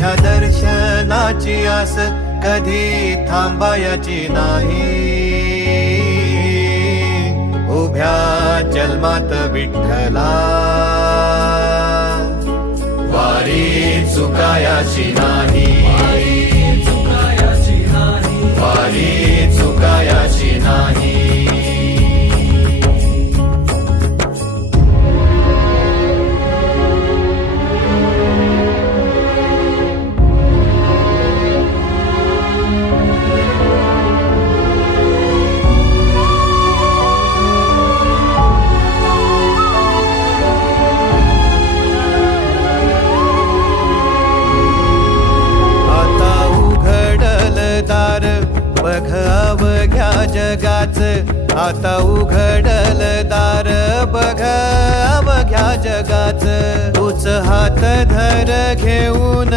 तुझ्या दर्शनाची आस कधी थांबायची नाही. उभ्या जन्मात विठ्ठला वारी चुकायाची नाही. वारी चुकायाची नाही. बघ अवघ्या जगाच, आता उघडल दार बघ अवघ्या जगाच. तूच हात धर घेऊन